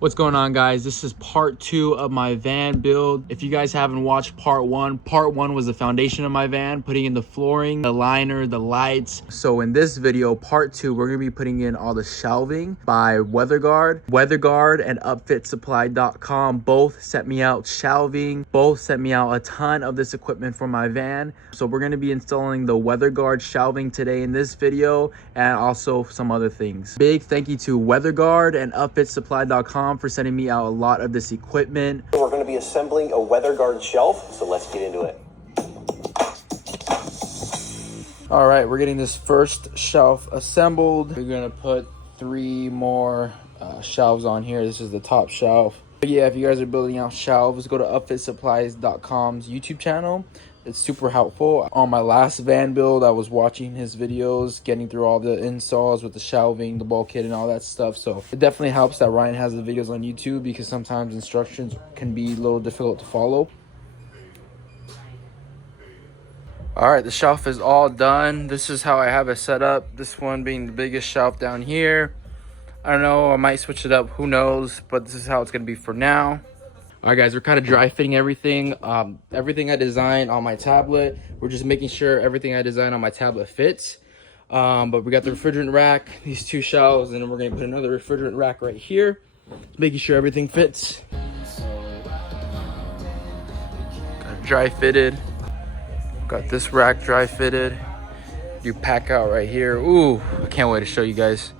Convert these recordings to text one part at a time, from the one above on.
What's going on, guys? This is part 2 of my van build. If you guys haven't watched part 1 was the foundation of my van, putting in the flooring, the liner, the lights. So in this video, part 2, we're gonna be putting in all the shelving by WeatherGuard. WeatherGuard and upfitsupply.com both sent me out shelving, both sent me out a ton of this equipment for my van. So we're gonna be installing the WeatherGuard shelving today in this video, and also some other things. Big thank you to WeatherGuard and upfitsupply.com for sending me out a lot of this equipment. We're going to be assembling a WeatherGuard shelf, so let's get into it. All right, we're getting this first shelf assembled. We're gonna put 3 more shelves on here. This is the top shelf. But yeah, if you guys are building out shelves, go to upfitsupply.com's YouTube channel. It's super helpful. On my last van build, I was watching his videos, getting through all the installs with the shelving, the bulkhead, and all that stuff. So it definitely helps that Ryan has the videos on YouTube, because sometimes instructions can be a little difficult to follow. All right, the shelf is all done. This is how I have it set up. This one being the biggest shelf down here. I don't know, I might switch it up, who knows, but this is how it's gonna be for now. All right, guys, we're kind of dry fitting everything. Everything I designed on my tablet, we're just making sure everything I designed on my tablet fits. But we got the refrigerant rack, these 2 shelves, and then we're gonna put another refrigerant rack right here, making sure everything fits. Got dry fitted. Got this rack dry fitted. You pack out right here. Ooh, I can't wait to show you guys.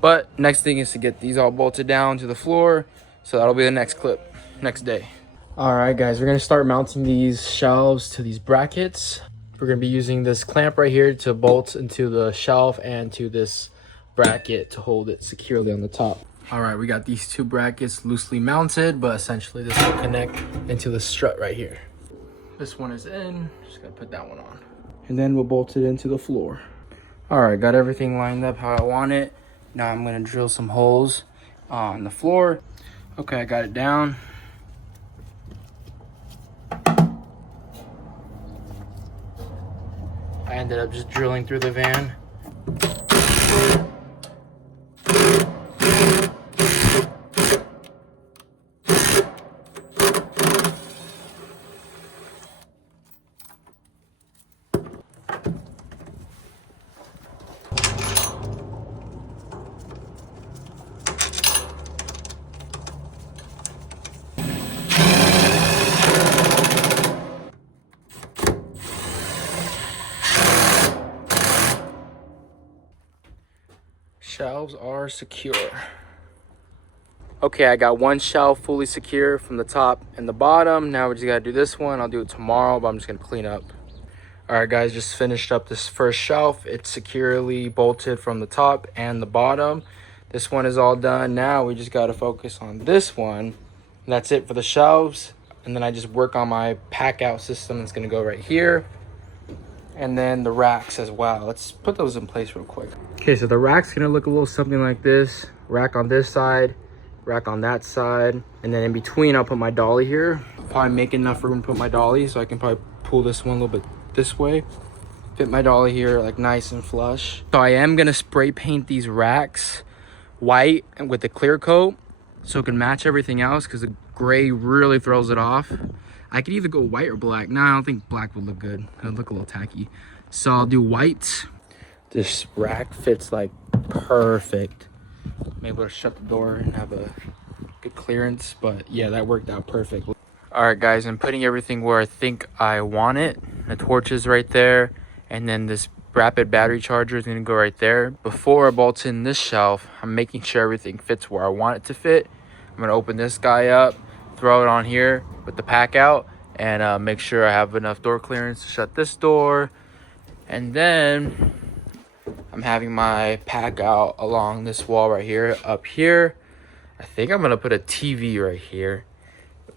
But next thing is to get these all bolted down to the floor. So that'll be the next clip. Next day. All right, guys, we're gonna start mounting these shelves to these brackets. We're gonna be using this clamp right here to bolt into the shelf and to this bracket to hold it securely on the top. All right, we got these 2 brackets loosely mounted, but essentially this will connect into the strut right here. This one is in, just gotta put that one on. And then we'll bolt it into the floor. All right, got everything lined up how I want it. Now I'm gonna drill some holes on the floor. Okay, I got it down. I ended up just drilling through the van. Shelves are secure. Okay, I got 1 shelf fully secure from the top and the bottom. Now we just gotta do this one. I'll do it tomorrow, but I'm just gonna clean up. All right, guys, just finished up this first shelf. It's securely bolted from the top and the bottom. This one is all done. Now we just gotta focus on this one. And that's it for the shelves. And then I just work on my pack out system. That's gonna go right here. And then the racks as well. Let's put those in place real quick. Okay, so the rack's gonna look a little something like this. Rack on this side, rack on that side, and then in between I'll put my dolly here. Probably make enough room to put my dolly, so I can probably pull this one a little bit this way. Fit my dolly here like nice and flush. So I am gonna spray paint these racks white and with the clear coat so it can match everything else, because the gray really throws it off. I could either go white or black. No, I don't think black would look good. It'll look a little tacky. So I'll do white. This rack fits like perfect. I'm able to shut the door and have a good clearance. But yeah, that worked out perfect. All right, guys, I'm putting everything where I think I want it. The torch is right there. And then this rapid battery charger is gonna go right there. Before I bolt in this shelf, I'm making sure everything fits where I want it to fit. I'm gonna open this guy up, throw it on here with the pack out, and make sure I have enough door clearance to shut this door. And then I'm having my pack out along this wall right here. Up here, I think I'm gonna put a TV right here,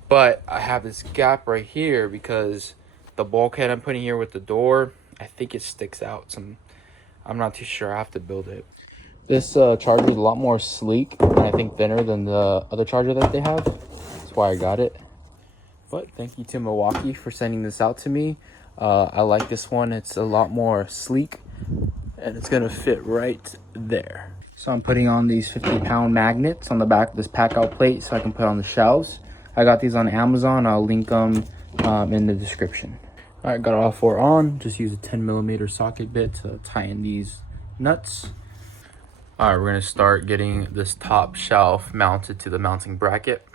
but I have this gap right here because the bulkhead I'm putting here with the door, I think it sticks out some. I'm not too sure. I have to build it. This charger is a lot more sleek and I think thinner than the other charger that they have. That's why I got it. But thank you to Milwaukee for sending this out to me. I like this one. It's a lot more sleek and it's gonna fit right there. So I'm putting on these 50-pound magnets on the back of this pack out plate so I can put on the shelves. I got these on Amazon. I'll link them in the description. All right, got all 4 on. Just use a 10mm socket bit to tighten these nuts. All right, we're gonna start getting this top shelf mounted to the mounting bracket.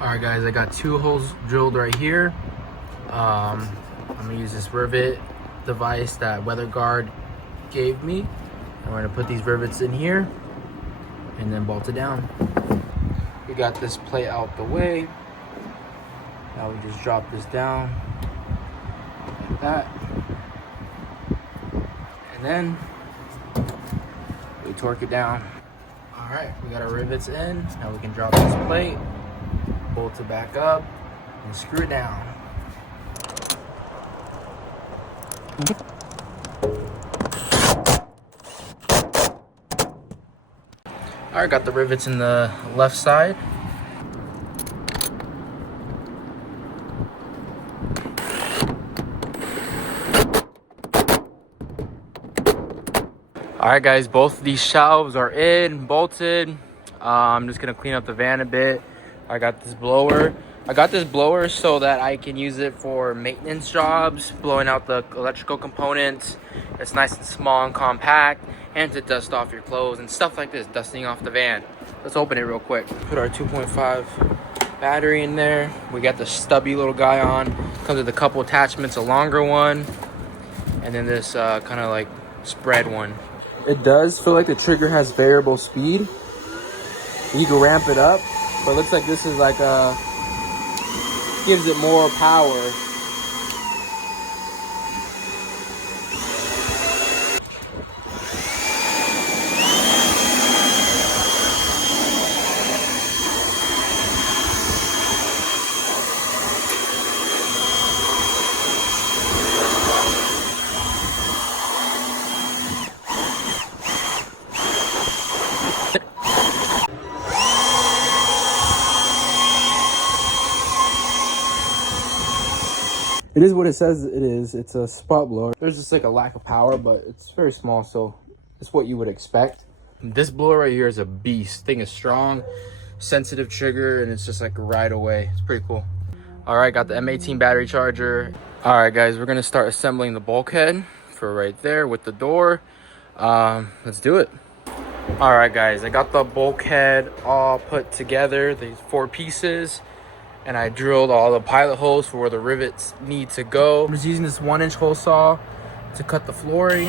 All right, guys, I got 2 holes drilled right here. I'm gonna use this rivet device that WeatherGuard gave me. And we're gonna put these rivets in here and then bolt it down. We got this plate out the way. Now we just drop this down like that. And then we torque it down. All right, we got our rivets in. Now we can drop this plate, bolt it back up, and screw it down. All right, got the rivets in the left side. All right, guys, both of these shelves are in, bolted. I'm just gonna clean up the van a bit. I got this blower. I got this blower so that I can use it for maintenance jobs, blowing out the electrical components. It's nice and small and compact, and to dust off your clothes and stuff like this, dusting off the van. Let's open it real quick. Put our 2.5 battery in there. We got the stubby little guy on. Comes with a couple attachments, a longer one, and then this kind of like spread one. It does feel like the trigger has variable speed. You can ramp it up, but it looks like this is like gives it more power. It is what it says it is. It's a spot blower. There's just like a lack of power, but it's very small, so it's what you would expect. This blower right here is a beast. Thing is strong, sensitive trigger, and it's just like right away. It's pretty cool. All right, got the M18 battery charger. All right, guys, we're gonna start assembling the bulkhead for right there with the door. Let's do it. All right, guys, I got the bulkhead all put together, these 4 pieces. And I drilled all the pilot holes for where the rivets need to go. I'm just using this 1-inch hole saw to cut the flooring.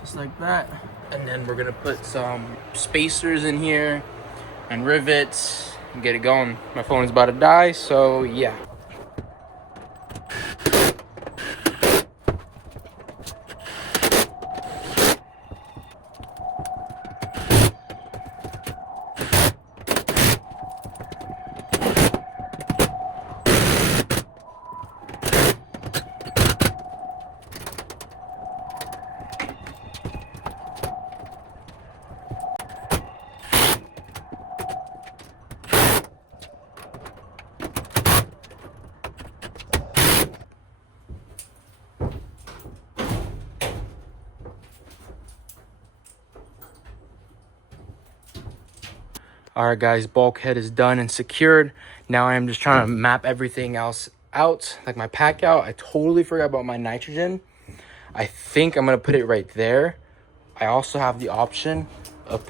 Just like that. And then we're gonna put some spacers in here and rivets and get it going. My phone is about to die, so yeah. All right, guys, bulkhead is done and secured. Now I am just trying to map everything else out, like my pack out. I totally forgot about my nitrogen. I think I'm gonna put it right there. I also have the option of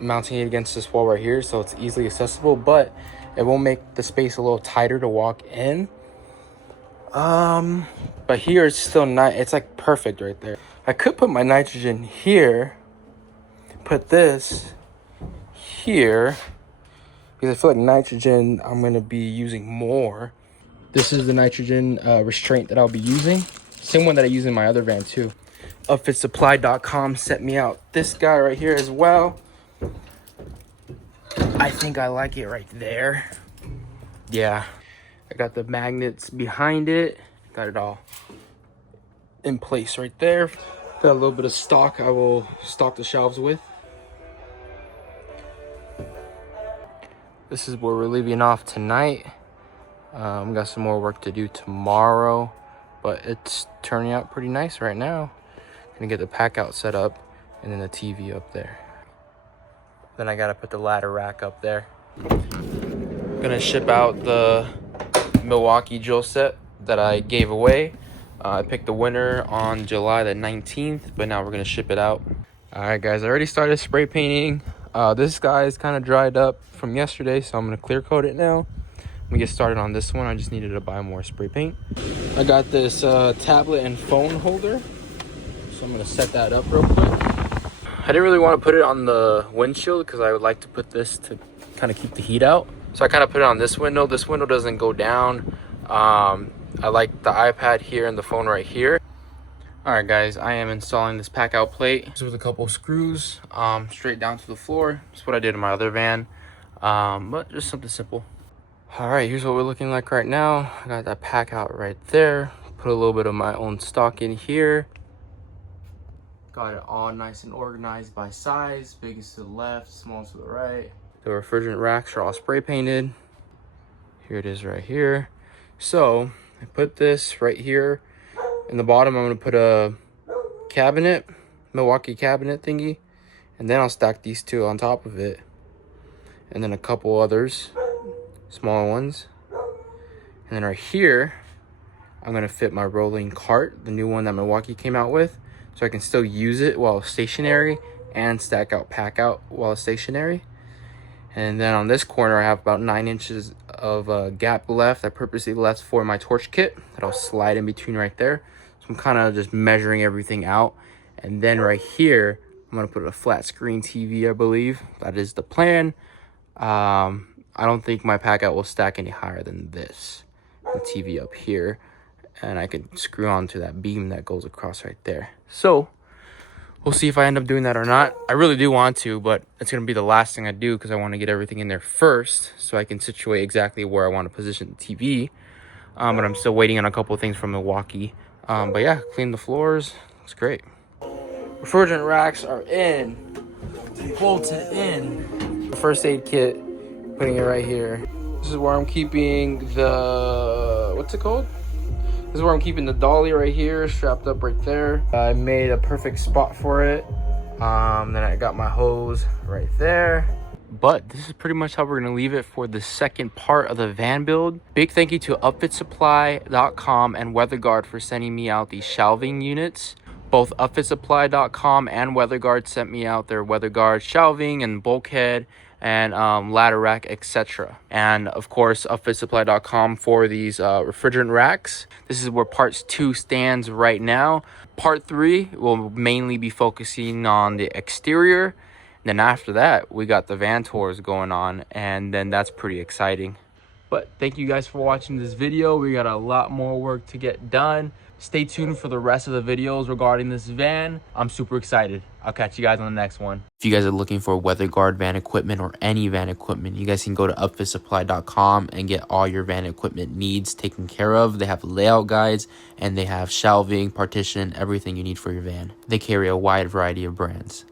mounting it against this wall right here, so it's easily accessible, but it will make the space a little tighter to walk in. But here it's still not, it's like perfect right there. I could put my nitrogen here, put this here, because I feel like nitrogen I'm going to be using more. This is the nitrogen restraint that I'll be using. Same one that I use in my other van too. Upfitsupply.com sent me out this guy right here as well. I think I like it right there. Yeah, I got the magnets behind it. Got it all in place right there. Got a little bit of stock I will stock the shelves with. This is where we're leaving off tonight. Got some more work to do tomorrow, but it's turning out pretty nice right now. Gonna get the pack out set up and then the TV up there. Then I gotta put the ladder rack up there. Gonna ship out the Milwaukee drill set that I gave away. I picked the winner on July the 19th, but now we're gonna ship it out. All right, guys, I already started spray painting. This guy is kind of dried up from yesterday, so I'm gonna clear coat it now. I'm gonna get started on this one. I just needed to buy more spray paint. I got this tablet and phone holder, so I'm gonna set that up real quick. I didn't really want to put it on the windshield because I would like to put this to kind of keep the heat out. So I kind of put it on this window. This window doesn't go down. I like the iPad here and the phone right here. All right, guys, I am installing this pack out plate. Just with a couple of screws straight down to the floor. That's what I did in my other van, but just something simple. All right, here's what we're looking like right now. I got that pack out right there. Put a little bit of my own stock in here. Got it all nice and organized by size. Biggest to the left, smallest to the right. The refrigerant racks are all spray painted. Here it is right here. So I put this right here. In the bottom, I'm gonna put a cabinet, Milwaukee cabinet thingy. And then I'll stack these two on top of it. And then a couple others, smaller ones. And then right here, I'm gonna fit my rolling cart, the new one that Milwaukee came out with. So I can still use it while stationary and stack out, pack out while stationary. And then on this corner, I have about 9 inches of gap left. I purposely left for my torch kit that I'll slide in between right there. So I'm kind of just measuring everything out. And then right here, I'm gonna put a flat screen TV, I believe. That is the plan. I don't think my pack out will stack any higher than this. The TV up here. And I can screw onto that beam that goes across right there. So we'll see if I end up doing that or not. I really do want to, but it's going to be the last thing I do because I want to get everything in there first so I can situate exactly where I want to position the TV. But I'm still waiting on a couple of things from Milwaukee. But yeah, clean the floors. Looks great. Refrigerant racks are in. Bolted in. First aid kit. Putting it right here. This is where I'm keeping the... what's it called? This is where I'm keeping the dolly right here, strapped up right there. I made a perfect spot for it. Then I got my hose right there. But this is pretty much how we're gonna leave it for the second part of the van build. Big thank you to upfitsupply.com and WeatherGuard for sending me out these shelving units. Both upfitsupply.com and WeatherGuard sent me out their WeatherGuard shelving and bulkhead and ladder rack, etc. And of course, upfitsupply.com for these refrigerant racks. This is where parts 2 stands right now. Part 3 will mainly be focusing on the exterior. And then after that, we got the van tours going on, and then that's pretty exciting. But thank you guys for watching this video. We got a lot more work to get done. Stay tuned for the rest of the videos regarding this van. I'm super excited. I'll catch you guys on the next one. If you guys are looking for WeatherGuard van equipment or any van equipment, you guys can go to upfitsupply.com and get all your van equipment needs taken care of. They have layout guides and they have shelving, partition, everything you need for your van. They carry a wide variety of brands.